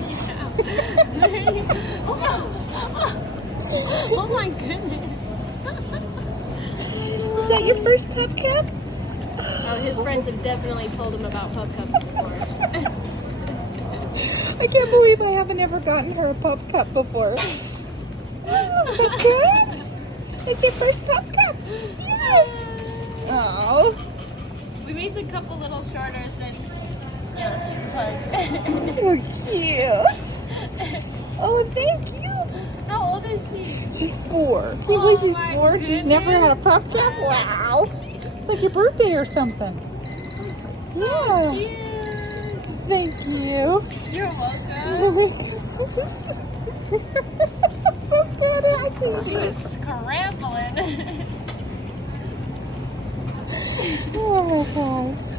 freaking out. Oh my goodness. Is that your first PupCup? Oh, his friends have definitely told him about PupCups before. I can't believe I haven't ever gotten her a PupCup before. Is that good? It's your first PupCup. Yes. Oh. We made the cup a little shorter since, she's a pug. So cute. Oh, thank you. How old is she? She's 4. Oh, Really, she's my 4. She's never had a goodness. PupCup. Wow. It's like your birthday or something. So Yeah. cute. Thank you. You're welcome. So good. I see She you. was scrambling. Oh my gosh.